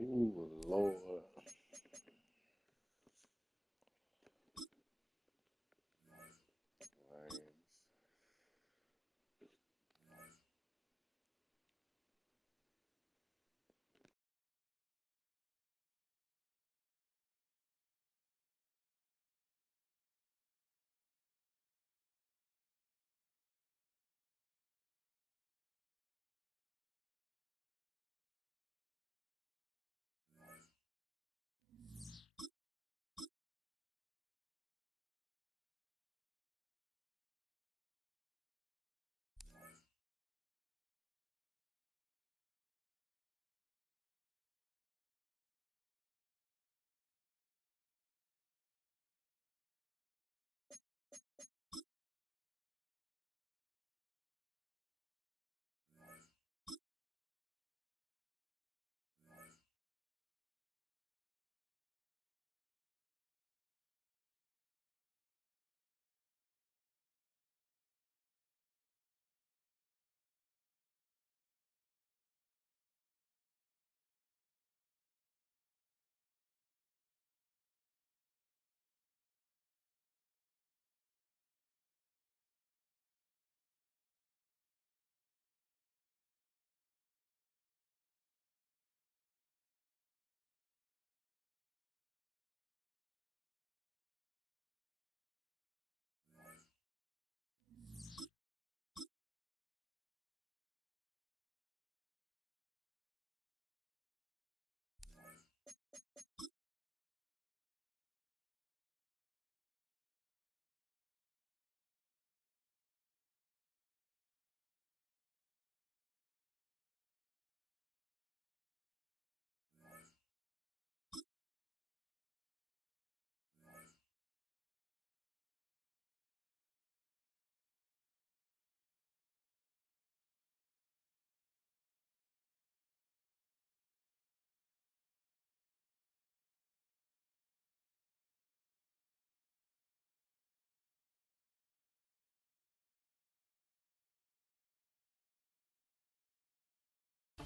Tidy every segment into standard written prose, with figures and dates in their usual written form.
Ooh, Lord. Lions.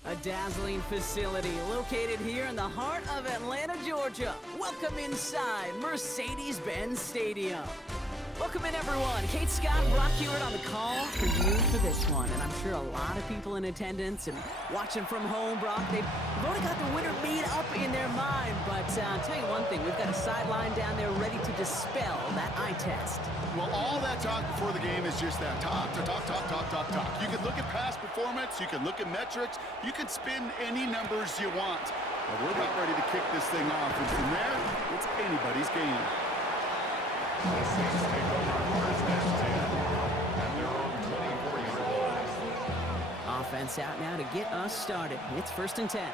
A dazzling facility located here in the heart of Atlanta, Georgia. Welcome inside Mercedes-Benz Stadium. Welcome in, everyone. Kate Scott, Brock Hewitt on the call for you for this one. And I'm sure a lot of people in attendance and watching from home, Brock, they've already got the winner made up in their mind. But I'll tell you one thing, we've got a sideline down there ready to dispel that eye test. Well, all that talk before the game is just that. Talk. You can look at past performance, you can look at metrics, you can spin any numbers you want. But we're about ready to kick this thing off, and from there, it's anybody's game. The Saints take over first and 10 at their own 24-yard line. Offense out now to get us started. It's 1st and 10.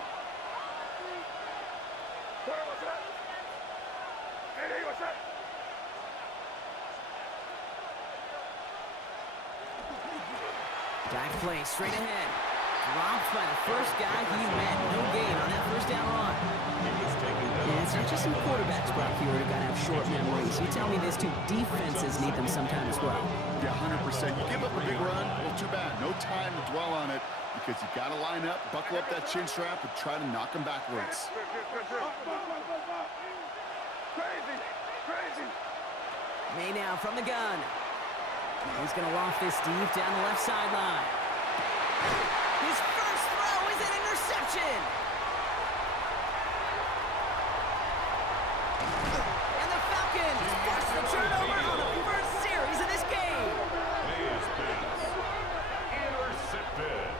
Dive play straight ahead. Dropped by the first guy he met. No gain on that first down run. And it's not just some quarterbacks, Brock, here who got to have short memories. You tell me this too, defenses need them sometimes as well. Yeah, 100%. You give up a big run, well, too bad. No time to dwell on it because you got to line up, buckle up that chin strap, and try to knock them backwards. May now from the gun. He's going to loft this deep down the left sideline. His first throw is an interception. And the Falcons force the turnover on the first series of this game. His pass. Intercepted.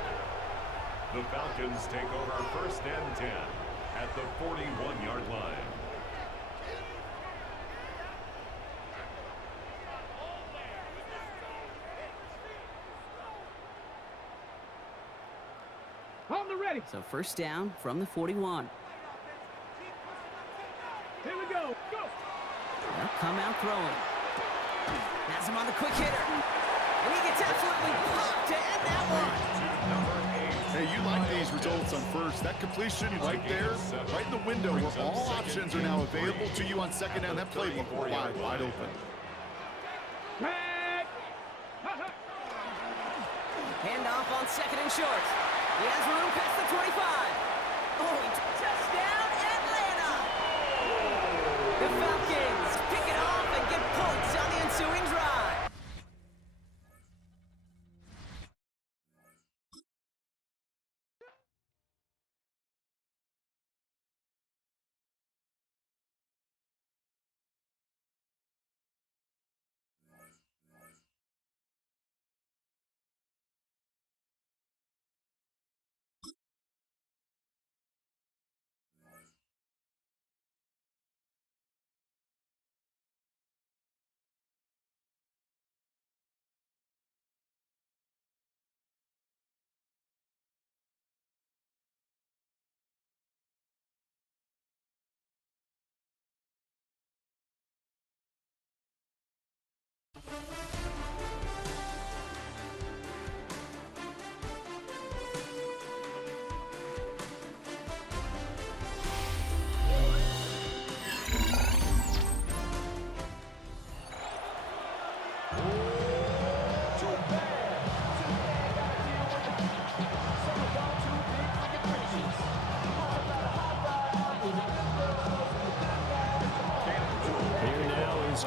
The Falcons take over 1st and 10 at the 41-yard line. So 1st down from the 41. Here we go. Go. They'll come out throwing. Has him on the quick hitter. And he gets absolutely popped to end that one. Hey, you like these results on first. That completion right there, right in the window where all options are now available to you on 2nd down. That play looked wide open. Handoff on 2nd and short. He has room past the 25. Touchdown, Atlanta! The Falcons pick it off and get points on the ensuing drive.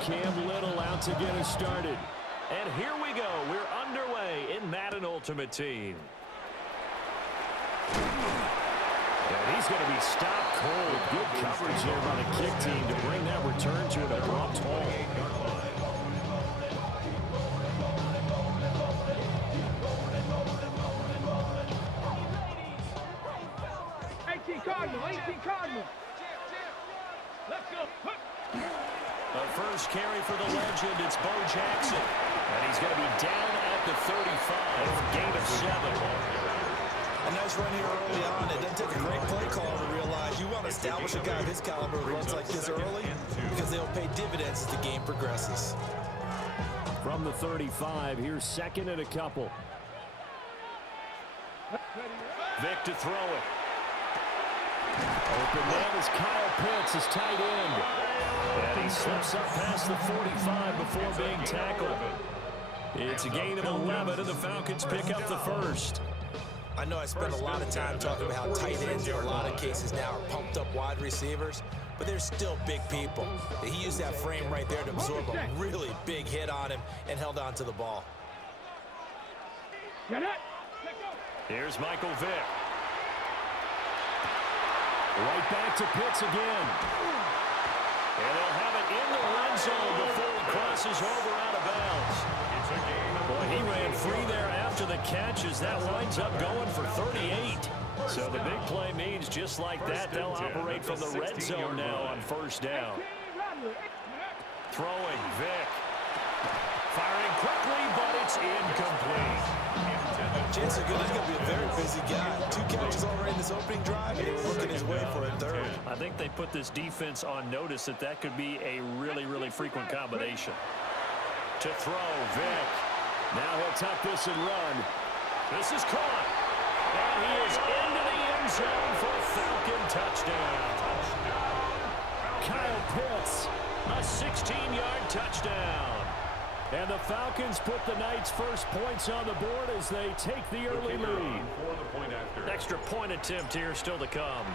Cam Little out to get us started. And here we go. We're underway in Madden Ultimate Team. And he's going to be stopped cold. Good coverage here by the kick team to bring that return to an abrupt halt. Cardinal. Let's go. The first carry for the legend, it's Bo Jackson. And he's going to be down at the 35, gain of 7. A nice run here early on. It doesn't take a great play caller to realize you want to establish a guy of his caliber who runs like this early because they'll pay dividends as the game progresses. From the 35, here's second and a couple. Vic to throw it. Open man is Kyle Pitts, his tight end. And he slips up past the 45 before being tackled. It's a gain of 11, and the Falcons pick up the first. I know I spend a lot of time talking about how tight ends in a lot of cases now are pumped up wide receivers, but they're still big people. He used that frame right there to absorb a really big hit on him and held on to the ball. Here's Michael Vick. Right back to Pitts again. And they'll have it in the red zone before he crosses over out of bounds. Boy, he ran free there after the catches. That winds up going for 38. So the big play means just like that, they'll operate from the red zone now on first down. Throwing, Vick. Firing quickly, but it's incomplete. Chances are good he's going to be a very busy guy. 2 catches already in this opening drive, and he's looking his way for a third. I think they put this defense on notice that that could be a really, really frequent combination. To throw, Vick. Now he'll tuck this and run. This is caught. And he is into the end zone for a Falcon touchdown. Kyle Pitts, a 16-yard touchdown. And the Falcons put the Knights' first points on the board as they take the early lead. Extra point attempt here still to come.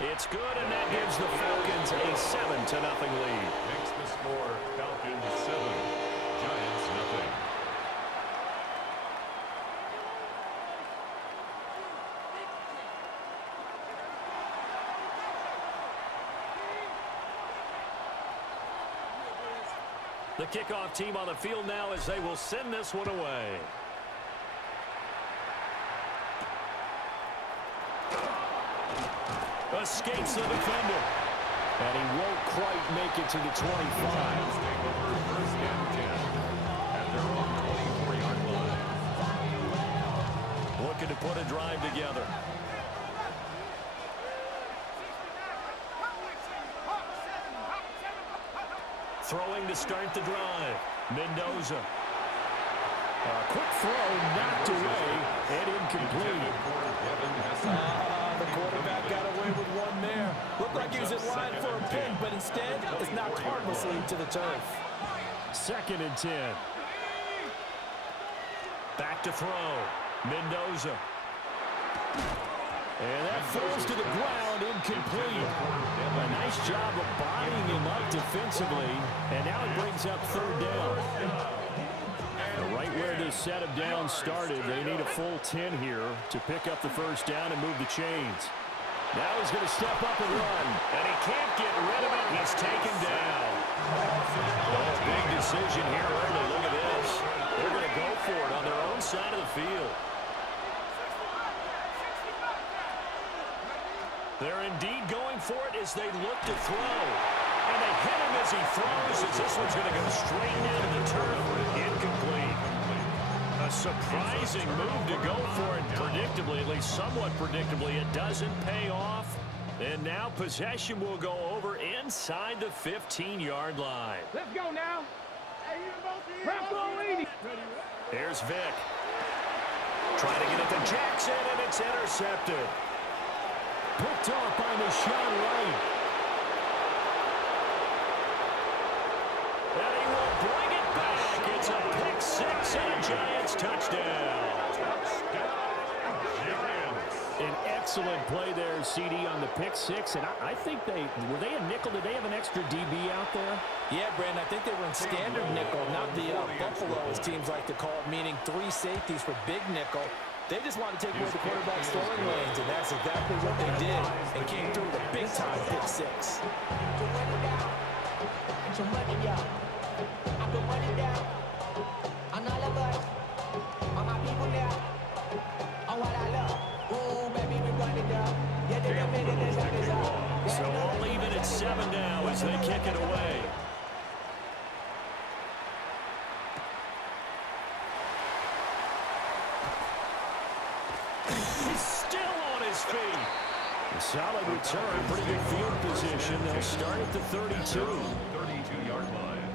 It's good, and that gives the Falcons a 7-0 lead. Makes the score Falcons 7, Giants nothing. The kickoff team on the field now as they will send this one away. Escapes the defender. And he won't quite make it to the 25. Take over first and 10 at their own 24-yard line. Looking to put a drive together. Throwing to start the drive. Mendoza. A quick throw knocked away and incomplete. The quarterback got away with one there. Looked like he was in line for a pick, but instead it's knocked harmlessly to the turf. 2nd and 10. Back to throw. Mendoza. And that falls to the ground, incomplete. A nice job of bodying him up defensively. And now it brings up third down. Right where this set of downs started, they need a full 10 here to pick up the first down and move the chains. Now he's going to step up and run. And he can't get rid of it. He's taken down. Oh, big decision here early. Look at this. They're going to go for it on their own side of the field. They're indeed going for it as they look to throw. And they hit him as he throws, as this one's going to go straight down to the turf. Incomplete. A surprising move to go for it predictably, at least somewhat predictably. It doesn't pay off. And now possession will go over inside the 15-yard line. Let's go now. Prep ball easy. Here's Vic. Trying to get it to Jackson, and it's intercepted. Picked off by Deshaun Wright. And he will bring it back. It's a pick six and a Giants touchdown. An excellent play there, CD, on the pick six. And I think were they a nickel? Did they have an extra DB out there? Yeah, Brandon, I think they were in standard nickel, not the Buffalo, as teams like to call it, meaning three safeties for big nickel. They just want to take away the quarterback's throwing lanes, and that's exactly what they did, and came through with a big-time pick six. So all even at 7 now as they kick it away. He's still on his feet. A solid return, pretty good field position. They'll start at the 32. 32-yard line.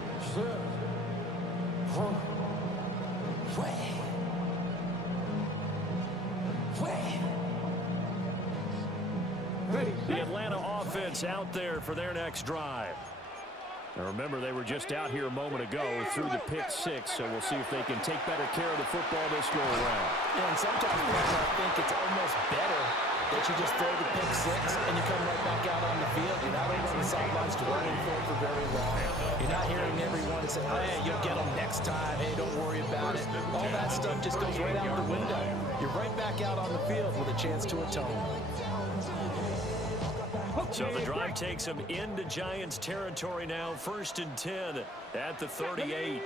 The Atlanta offense out there for their next drive. Now remember, they were just out here a moment ago through the pick six, so we'll see if they can take better care of the football this go around. And sometimes I think it's almost better that you just throw the pick six and you come right back out on the field. You're not over on the sidelines dwelling for very long. You're not hearing everyone say, hey, you'll get them next time. Hey, don't worry about it. All that stuff just goes right out the window. You're right back out on the field with a chance to atone. So the drive takes them into Giants territory now. 1st and 10 at the 38.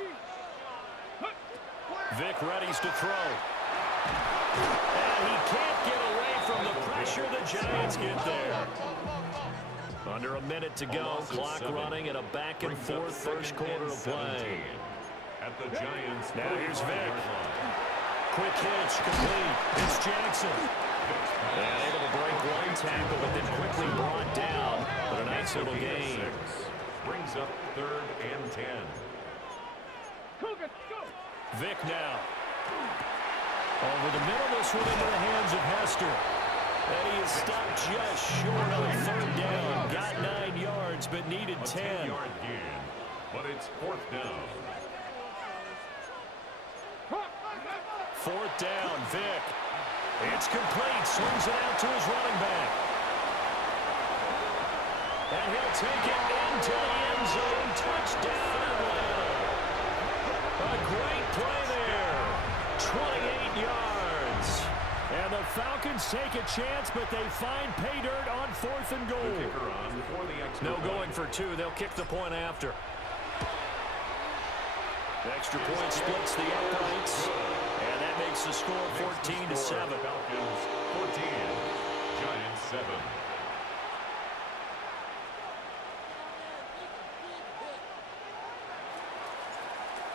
Vic readies to throw. And he can't get away from the pressure. The Giants get there. Under a minute to go. Clock running and a back and forth first quarter of play. At the Giants. Now here's Vic. Quick hitch, complete. It's Jackson. And able to break one tackle, but then quickly brought down. But a nice little gain. Brings up 3rd and 10. Vic now. Over the middle, this one into the hands of Hester. And he is stopped just short of 3rd down. Got 9 yards, but needed 10. 10-yard gain, but it's 4th down. 4th down, Vic. It's complete. Swings it out to his running back. And he'll take it into the end zone. Touchdown, Atlanta. A great play there. 28 yards. And the Falcons take a chance, but they find pay dirt on 4th and goal. No going for 2. They'll kick the point after. The extra point splits the uprights. And that makes the score 14-7. Falcons 14, Giants 7.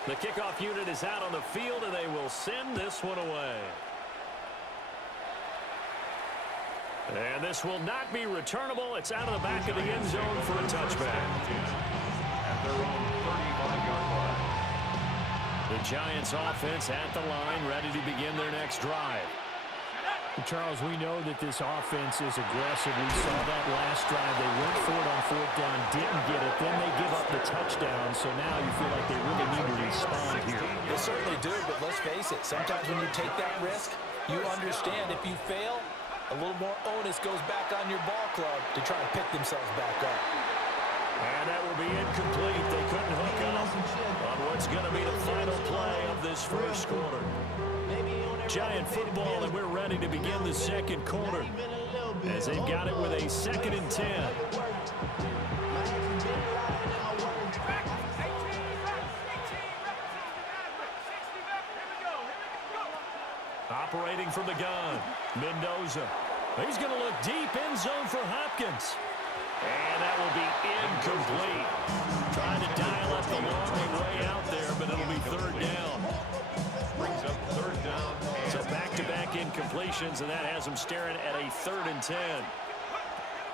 The kickoff unit is out on the field, and they will send this one away. And this will not be returnable. It's out of the back of the end zone for a touchback. At their own 35-yard line. The Giants offense at the line, ready to begin their next drive. Charles, we know that this offense is aggressive. We saw that last drive. They went for it on 4th down, didn't get it. Then they give up the touchdown, so now you feel like they really need to respond here. They certainly do, but let's face it. Sometimes when you take that risk, you understand if you fail, A little more onus goes back on your ball club to try and pick themselves back up. And that will be incomplete. They couldn't hook up on what's going to be the final play of this first quarter. Giant football, and we're ready to begin the second quarter as they've got it with a 2nd and 10. Operating from the gun, Mendoza. He's going to look deep in zone for Hopkins. And that will be incomplete. Trying to dial up the long way out there, but it'll be 3rd down. Brings up 3rd down. So back-to-back incompletions, and that has him staring at a 3rd and 10.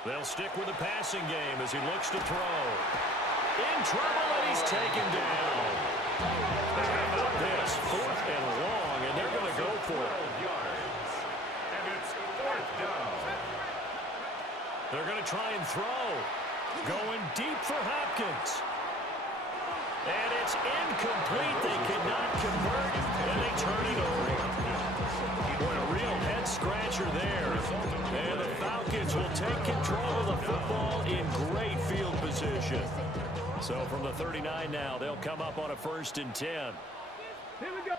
They'll stick with the passing game as he looks to throw. In trouble, and he's taken down. How about this? 4th and long, and they're going to go for it. 12 yards. And it's 4th down. They're going to try and throw. Going deep for Hopkins. And it's incomplete. They cannot convert, and they turn it over. Boy, a real head-scratcher there. And the Falcons will take control of the football in great field position. So from the 39 now, they'll come up on a 1st and 10. Here we go.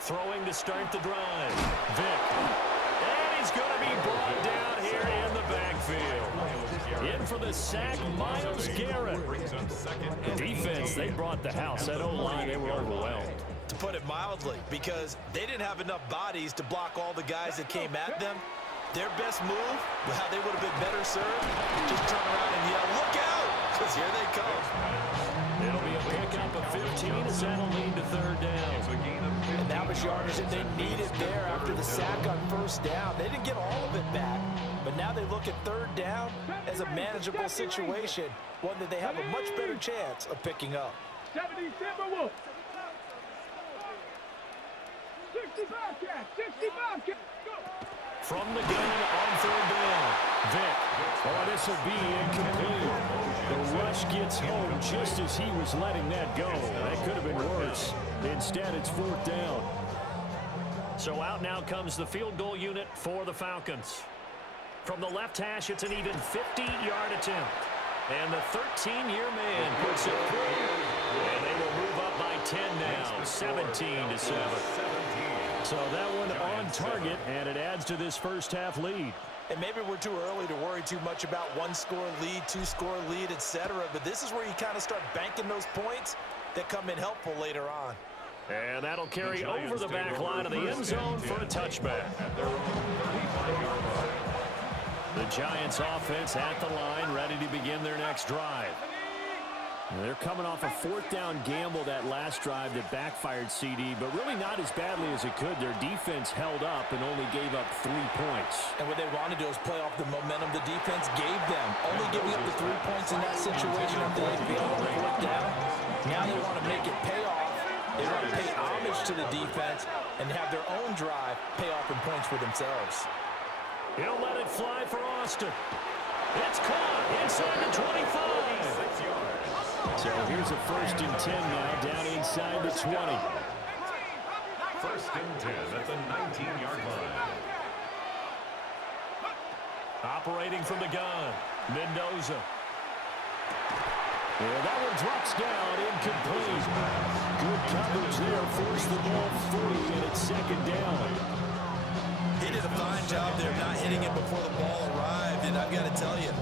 Throwing to start the drive. Vick. And he's going to be brought down here in the backfield. In for the sack, Myles Garrett. The defense, they brought the house. That O-line, they were overwhelmed. To put it mildly, because they didn't have enough bodies to block all the guys that came at them. Their best move, how they would have been better served, just turn around and yell, "Look out!" Because here they come. It'll be a pickup of 15 as that'll lead to 3rd down. And that was yardage that they needed there after the sack on 1st down. They didn't get all of it back, but now they look at 3rd down as a manageable situation, one that they have a much better chance of picking up. 70 Timberwolves. 65 cat. 65 cat. Go. From the gun on 3rd down. Vick. Oh, this will be incomplete. The rush gets home just as he was letting that go. That could have been worse. Instead, it's 4th down. So out now comes the field goal unit for the Falcons. From the left hash, it's an even 50-yard attempt. And the 13-year man puts it through. And they will move up by 10 now, 17-7. So that one on target, and it adds to this first half lead. And maybe we're too early to worry too much about 1-score lead, 2-score lead, etc. But this is where you kind of start banking those points that come in helpful later on. And that'll carry over the back line of the end zone for a touchback. The Giants offense at the line, ready to begin their next drive. They're coming off a 4th down gamble that last drive that backfired CD, but really not as badly as it could. Their defense held up and only gave up 3 points. And what they wanted to do is play off the momentum the defense gave them. Only giving up the 3 points in that situation after they failed on 4th down. Now they want to make it pay off. They want to pay homage to the defense and have their own drive pay off in points for themselves. He'll let it fly for Austin. It's caught inside the 25. So here's a 1st and 10 now, down inside the 20. 1st and 10 at the 19-yard line. Operating from the gun, Mendoza. Yeah, that one drops down, incomplete. Good coverage there, forced the ball free, and it's 2nd down. He did a fine job there not hitting it before the ball arrived, and I've got to tell you,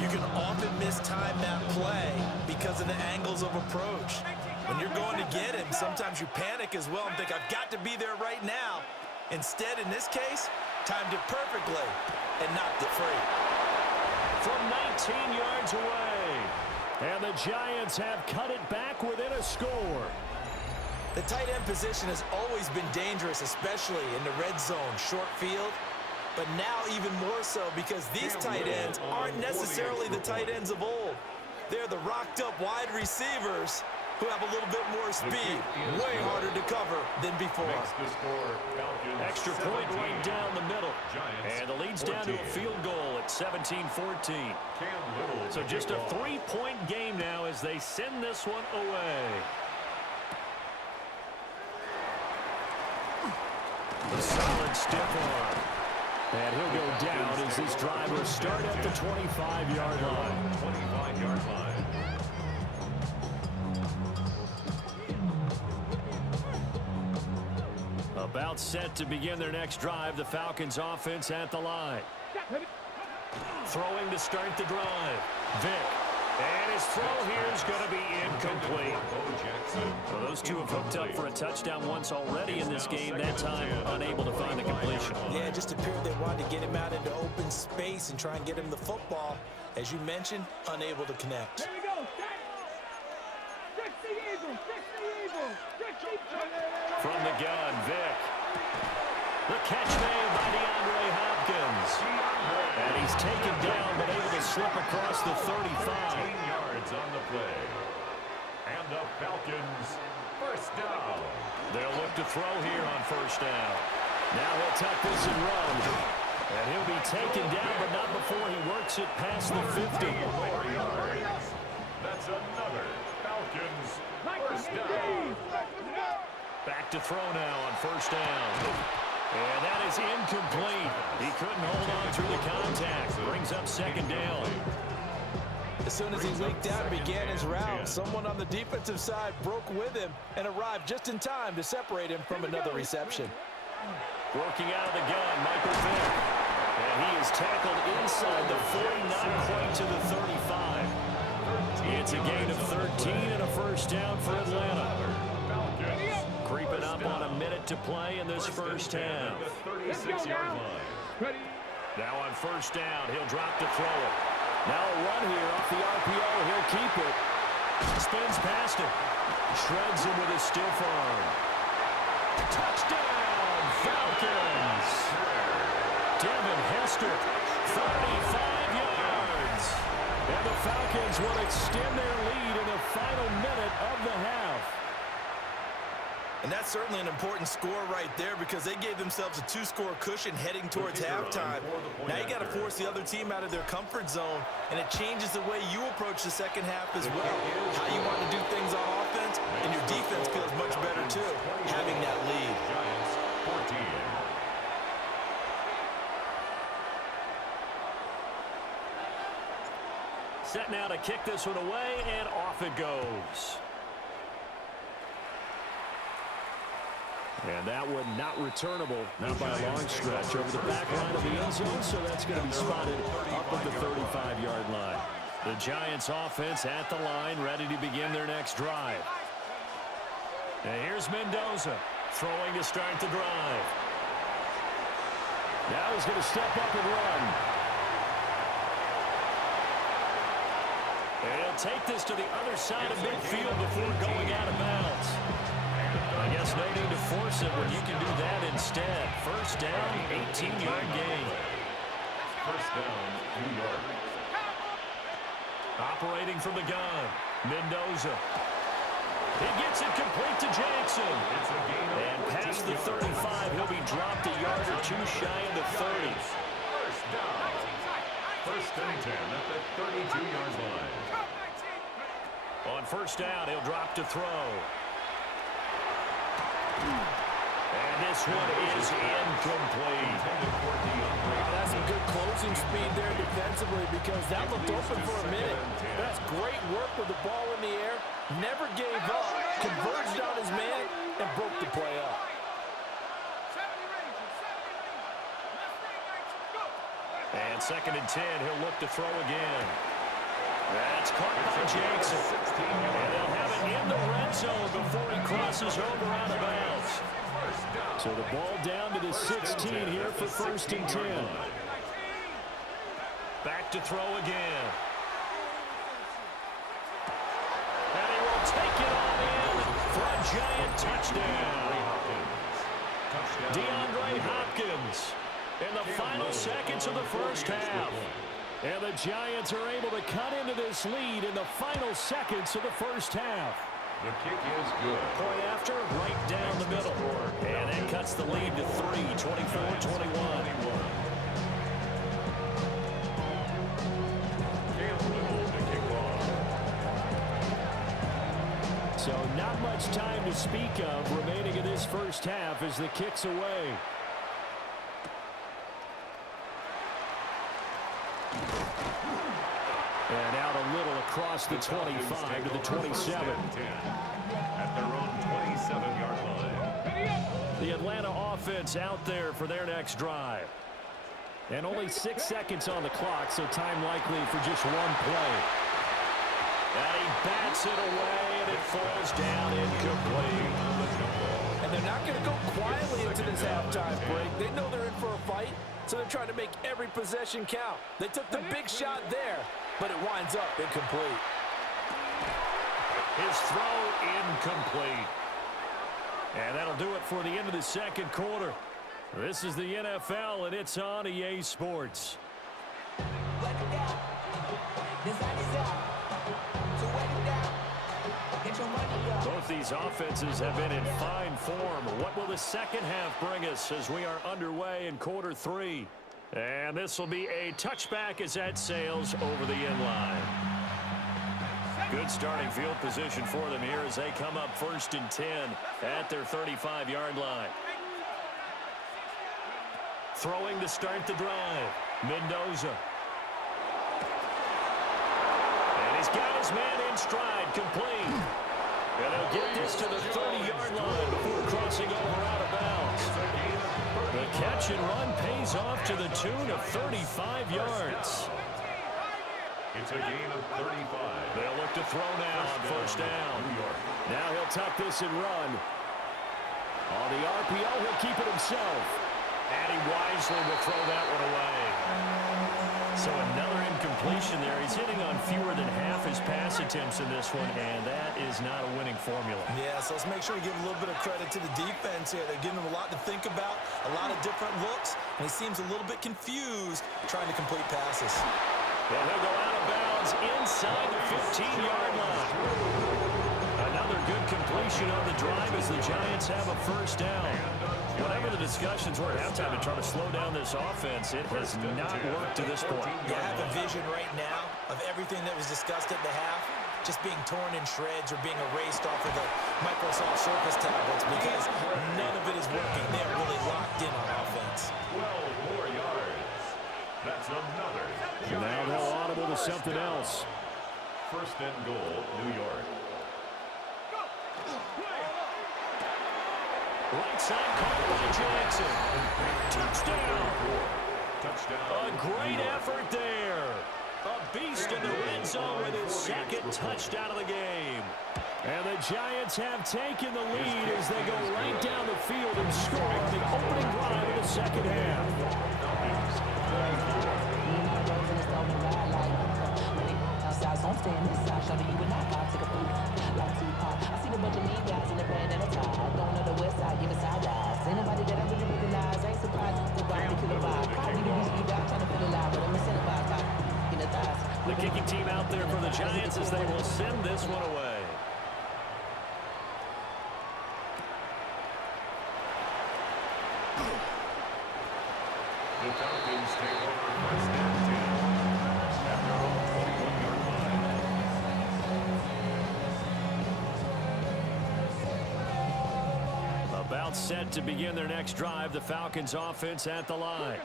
you can often mistime that play because of the angles of approach. When you're going to get him, sometimes you panic as well and think, I've got to be there right now. Instead, in this case, timed it perfectly and knocked it free. From 19 yards away, and the Giants have cut it back within a score. The tight end position has always been dangerous, especially in the red zone, short field. But now even more so because these tight ends aren't necessarily the tight ends of old. They're the rocked-up wide receivers who have a little bit more speed, way harder to cover than before. Extra point right down the middle. And the lead's down to a field goal at 17-14. So just a 3-point game now as they send this one away. A solid stiff arm. And he'll go down as this drive will start at the 25-yard line. 25-yard line. About set to begin their next drive, the Falcons offense at the line. Throwing to start the drive. Vic. And his throw here is going to be incomplete. So those two have hooked up for a touchdown once already in this game. That time, unable to find the completion. Yeah, it just appeared they wanted to get him out into open space and try and get him the football. As you mentioned, unable to connect. Here we go. Fix the Eagles. Fix the Eagles. From the gun, Vic. The catch made by DeAndre Hopkins. And he's taken down, but able to slip across the 35. 13 yards on the play. And the Falcons, first down. They'll look to throw here on first down. Now he'll tuck this and run. And he'll be taken down, but not before he works it past the 50. 4 yards. That's another Falcons, first down. Back to throw now on first down. And that is incomplete. He couldn't hold on through the contact. Brings up second down. As soon as he leaked out and began his route, someone on the defensive side broke with him and arrived just in time to separate him from another reception. Working out of the gun, Michael Vick. And he is tackled inside the 40, not quite to the 35. It's a gain of 13 and a first down for Atlanta. Creeping up on a minute to play in this first half. 36-yard line. Now on first down, he'll drop to throw it. Now a run here off the RPO. He'll keep it. Spins past it. Shreds him with his stiff arm. Touchdown, Falcons! Devin Hester, 35 yards. And the Falcons will extend their lead in the final minute of the half. And that's certainly an important score right there because they gave themselves a 2-score cushion heading towards halftime. Now you got to force the other team out of their comfort zone, and it changes the way you approach the second half as well. How you want to do things on offense, and your defense feels much better too, having that lead. Giants, 14. Set now to kick this one away, and off it goes. And that one not returnable, not by a long stretch, over the back line of the end zone, so that's going to be spotted up at the 35-yard line. The Giants offense at the line, ready to begin their next drive. And here's Mendoza, throwing to start the drive. Now he's going to step up and run. And he'll take this to the other side of midfield before going out of bounds. I guess no need to force it when you can do that instead. First down, 18-yard gain. First down, New York. Operating from the gun, Mendoza. He gets it complete to Jackson. It's a gain of And past the 35, he'll be dropped a yard or two shy of the 30. First down. First and 10 at the 32-yard line. On first down, he'll drop to throw. And this one is incomplete. That's some good closing speed there defensively because that looked open for a minute. That's great work with the ball in the air. Never gave up, converged on his man, and broke the play up. And second and 10, he'll look to throw again. That's caught by Jackson. And they'll have it in the red zone before he crosses over out of bounds. So the ball down to the 16 here for first and 10. Back to throw again. And he will take it all in for a giant touchdown. DeAndre Hopkins in the final seconds of the first half. And the Giants are able to cut into this lead in the final seconds of the first half. The kick is good. Point after, right down the middle. And that cuts the lead to 3, 24-21. So not much time to speak of remaining in this first half as the kick's away. And out a little across the 25 to the 27. At their own 27-yard line. The Atlanta offense out there for their next drive. And only 6 seconds on the clock, so time likely for just one play. And he bats it away, and it falls down incomplete. And they're not going to go quietly into this halftime break. They know they're in for a fight, so they're trying to make every possession count. They took the big shot there, but it winds up incomplete. His throw incomplete. And that'll do it for the end of the second quarter. This is the NFL, and it's on EA Sports. Both these offenses have been in fine form. What will the second half bring us as we are underway in quarter 3? And this will be a touchback as that sails over the end line. Good starting field position for them here as they come up 1st and 10 at their 35-yard line. Throwing to start the drive, Mendoza. And he's got his man in stride, complete. And he'll get this to the 30-yard line before crossing over out of bounds. The catch and run pays off to the tune of 35 yards. It's a gain of 35. They'll look to throw now on 1st down. Now he'll tuck this and run. On the RPO, he'll keep it himself. And he wisely will throw that one away. So another incompletion there. He's hitting on fewer than half his pass attempts in this one, and that is not a winning formula. Yeah, so let's make sure we give a little bit of credit to the defense here. They're giving him a lot to think about, a lot of different looks, and he seems a little bit confused trying to complete passes. And he'll go out of bounds inside the 15-yard line. Another good completion on the drive as the Giants have a 1st down. Whatever the discussions were at halftime to try to slow down this offense, it has not worked to this point. Yeah, I have a vision right now of everything that was discussed at the half just being torn in shreds or being erased off of the Microsoft Surface tablets because none of it is working. They're really locked in on offense. 12 more yards. That's another. Now they'll audible to something else. 1st and goal, New York. Right side caught by Jackson. Touchdown. A great effort there. A beast in the red zone with his 2nd touchdown of the game. And the Giants have taken the lead as they go right down the field and score on the opening drive of the second half. So I'm staying inside, shawty, you and I got to take a peek. Like Tupac, I see a bunch of mean guys in the band and a tie. Going to the west side, giving side eyes. Anybody that I really recognize, I ain't surprised. The vibe, the killer vibe. Probably the reason you got trying to feel alive, but I'm incentivized. In the thighs. The kicking team out there for the Giants as they will send this one away. The Falcons take over 1st and 10 at their own 21-yard line. About set to begin their next drive, the Falcons offense at the line.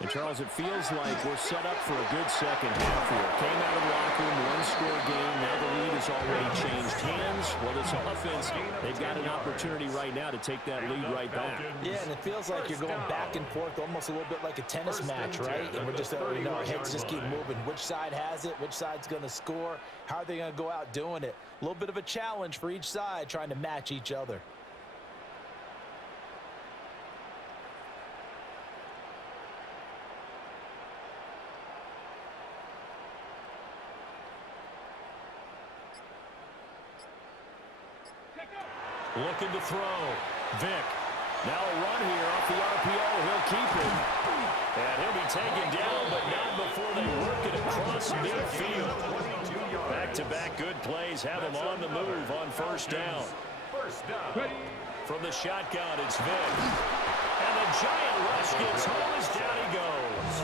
And Charles, it feels like we're set up for a good second half here. Came out of the locker room, one-score game. Now the lead has already changed hands. Well, this offense, they've got an opportunity right now to take that lead right back. Yeah, and it feels like you're going back and forth almost a little bit like a tennis match, right? And we're just, our heads just keep moving. Which side has it? Which side's going to score? How are they going to go out doing it? A little bit of a challenge for each side trying to match each other. Looking to throw. Vick. Now a run here off the RPO. He'll keep it. And he'll be taken down, but not before they work it across midfield. Back-to-back good plays have him on the move on 1st down. From the shotgun, it's Vick. And the giant rush gets home as down he goes.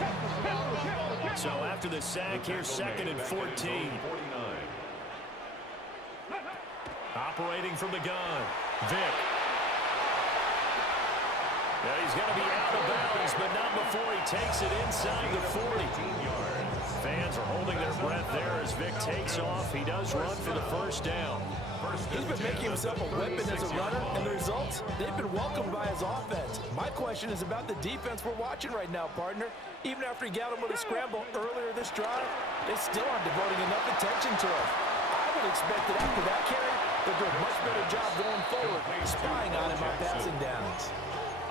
So after the sack here, 2nd and 14. Operating from the gun, Vick. Yeah, he's going to be out of bounds, but not before he takes it inside the 40. Fans are holding their breath there as Vic takes off. He does run for the first down. He's been making himself a weapon as a runner, and the results, they've been welcomed by his offense. My question is about the defense we're watching right now, partner. Even after he got him with a scramble earlier this drive, they still aren't devoting enough attention to him. I would expect that after that carry, they'll do a much better job going forward, spying on him on passing downs.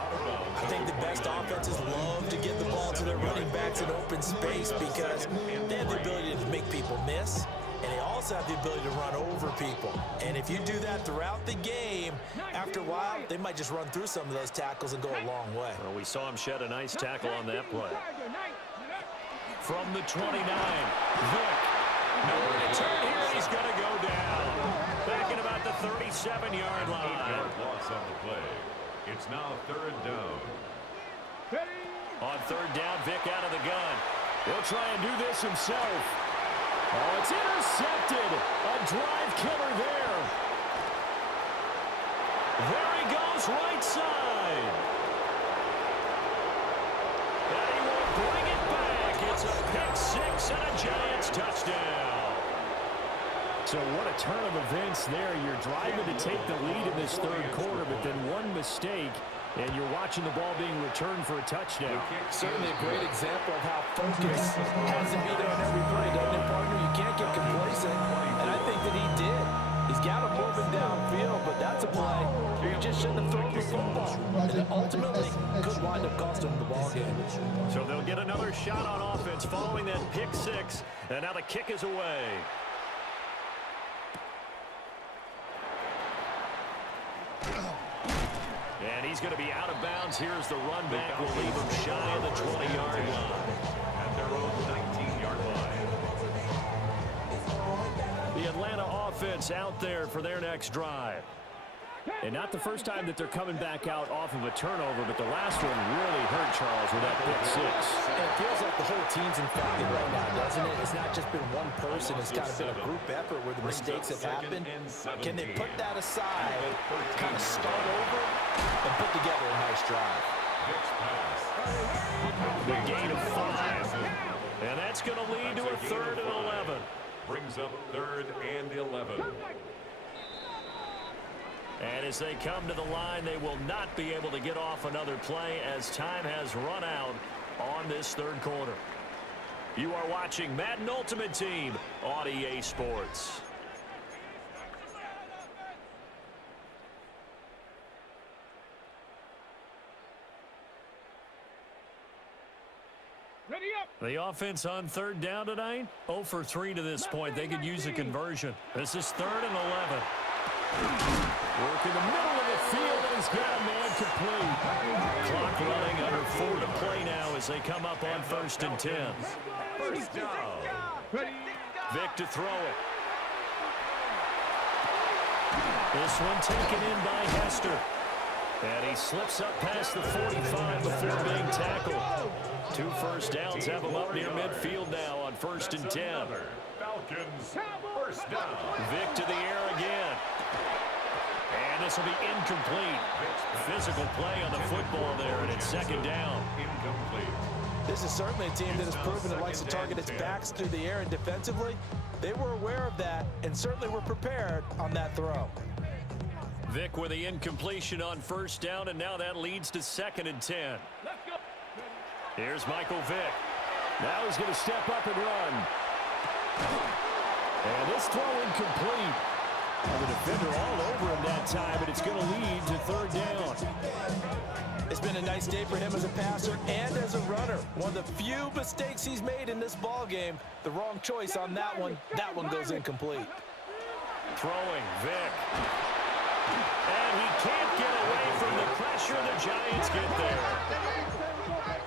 I think the best offenses love to get the ball to their running backs in open space because they have the ability to make people miss, and they also have the ability to run over people. And if you do that throughout the game, after a while, they might just run through some of those tackles and go a long way. Well, we saw him shed a nice tackle on that play. From the 29, Vic. Nowhere to turn here, he's going to go down. Back at about the 37-yard line. Loss on the play. It's now third down. On third down, Vic out of the gun. He'll try and do this himself. Oh, it's intercepted. A drive killer there. There he goes, right side. And he will bring it back. It's a pick six and a Giants touchdown. So what a turn of events there. You're driving to take the lead in this third quarter, but then one mistake, and you're watching the ball being returned for a touchdown. Certainly a great example of how focus has to be there on every play, doesn't it, partner? You can't get complacent, and I think that he did. He's got him moving downfield, but that's a play where you just shouldn't have thrown the football. And it ultimately could wind up costing him the ball game. So they'll get another shot on offense following that pick six, and now the kick is away. And he's going to be out of bounds. Here's the run back. Will leave him shy of the 20-yard line. At their own 19-yard line. The Atlanta offense out there for their next drive. And not the first time that they're coming back out off of a turnover, but the last one really hurt Charles with that pick six. And it feels like the whole team's infected right now, doesn't it? It's not just been one person. It's kind of been a group effort where the mistakes have happened. Can they put that aside, kind of start over, and put together a nice drive? The gain of 5. And that's going to lead to a 3rd and 11. Brings up 3rd and 11. And as they come to the line, they will not be able to get off another play as time has run out on this third quarter. You are watching Madden Ultimate Team on EA Sports. Ready up. The offense on third down tonight, 0 for 3 to this point. They could use a conversion. This is 3rd and 11. Work in the middle of the field, and he's got a man complete. Clock running, under 4 to play now as they come up on 1st and 10. First down. Vic to throw it. This one taken in by Hester. And he slips up past the 45 before being tackled. 2 first downs have him up near midfield now on 1st and 10. Falcons, first down. Vic to the air again. And this will be incomplete. Physical play on the football there, and it's 2nd down. Incomplete. This is certainly a team that has proven it likes to target its backs through the air and defensively. They were aware of that and certainly were prepared on that throw. Vic with the incompletion on 1st down, and now that leads to 2nd and 10. Here's Michael Vick. Now he's going to step up and run. And this throw incomplete. The defender all over him that time, but it's going to lead to 3rd down. It's been a nice day for him as a passer and as a runner. One of the few mistakes he's made in this ball game. The wrong choice on that one. That one goes incomplete. Throwing, Vick. And he can't get away from the pressure. The Giants get there.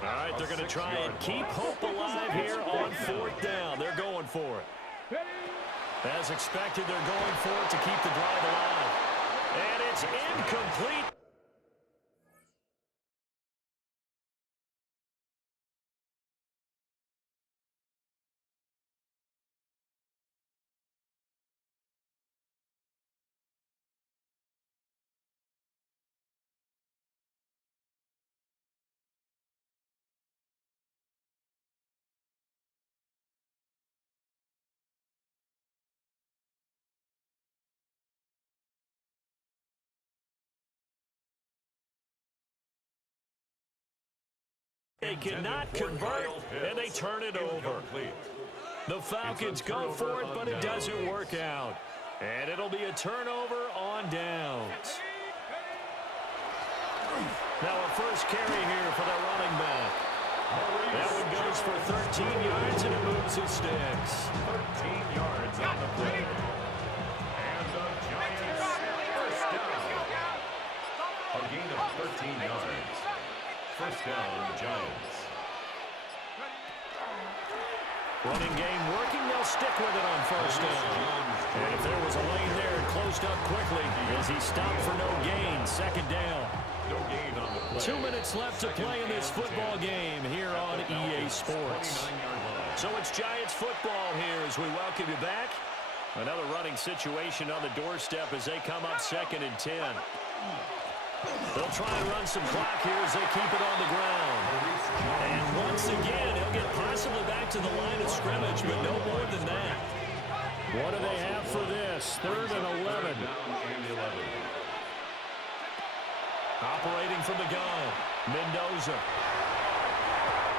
All right, they're going to try and keep hope alive here on 4th down. They're going for it. As expected, they're going for it to keep the drive alive. And it's incomplete. They cannot convert, and they turn it over. The Falcons go for it, but it doesn't work out. And it'll be a turnover on downs. Now a first carry here for the running back. That one goes for 13 yards, and it moves his sticks. 13 yards on the play. And the Giants first down. A gain of 13 yards. First down, Giants. Running game working, they'll stick with it on first down. And if there was a lane there, it closed up quickly as he stopped for no gain. Second down. No gain on the play. 2 minutes left to play in this football game here on EA Sports. So it's Giants football here as we welcome you back. Another running situation on the doorstep as they come up 2nd and 10. They'll try and run some clock here as they keep it on the ground. And once again, he'll get possibly back to the line of scrimmage, but no more than that. What do they have for this? 3rd and 11. Operating from the gun, Mendoza.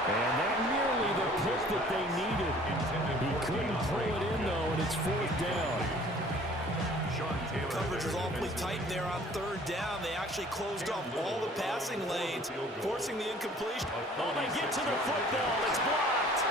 And that nearly the pick that they needed. He couldn't pull it in, though, and it's 4th down. Coverage was awfully tight there on 3rd down. They actually closed off all the passing lanes, forcing the incompletion. Oh, they get to the football. It's blocked.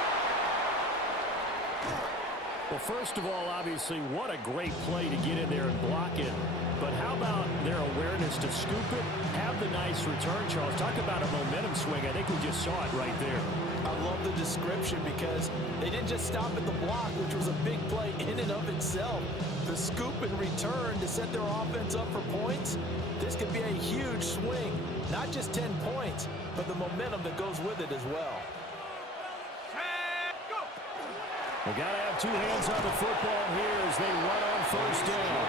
Well, first of all, obviously, what a great play to get in there and block it. But how about their awareness to scoop it, have the nice return, Charles? Talk about a momentum swing. I think we just saw it right there. I love the description because they didn't just stop at the block, which was a big play in and of itself. The scoop and return to set their offense up for points, this could be a huge swing. Not just 10 points, but the momentum that goes with it as well. They got to have 2 hands on the football here as they run on first down.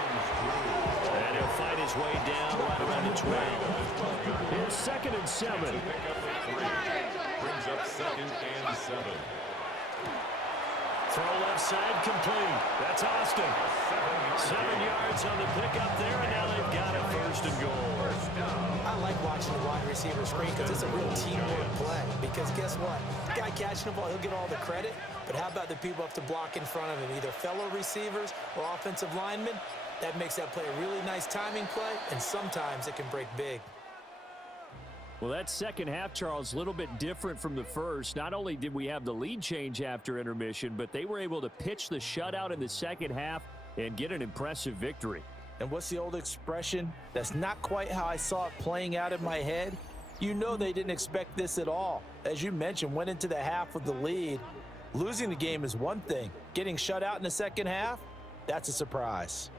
And he'll fight his way down right around the 12. Here's 2nd and 7. Brings up 2nd and 7. Throw left side complete. That's Austin. 7 yards on the pickup there, and now they've got it 1st and goal. I like watching the wide receiver screen because it's a real teamwork play. Because guess what? The guy catching the ball, he'll get all the credit. But how about the people up to block in front of him, either fellow receivers or offensive linemen? That makes that play a really nice timing play, and sometimes it can break big. Well, that second half, Charles, a little bit different from the first. Not only did we have the lead change after intermission, but they were able to pitch the shutout in the second half and get an impressive victory. And what's the old expression? That's not quite how I saw it playing out in my head. You know they didn't expect this at all. As you mentioned, went into the half with the lead. Losing the game is one thing. Getting shut out in the second half, that's a surprise.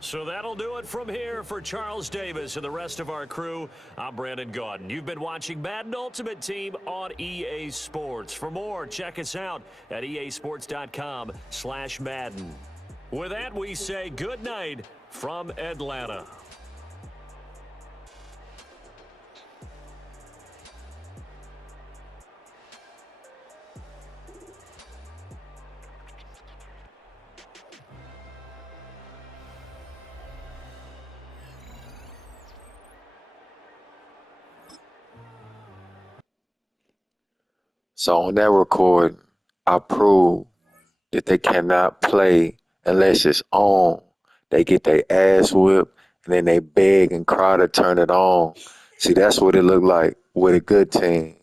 So that'll do it from here for Charles Davis and the rest of our crew. I'm Brandon Gaudin. You've been watching Madden Ultimate Team on EA Sports. For more, check us out at easports.com/Madden. With that, we say good night from Atlanta. So on that recording, I proved that they cannot play unless it's on. They get their ass whipped, and then they beg and cry to turn it on. See, that's what it looked like with a good team.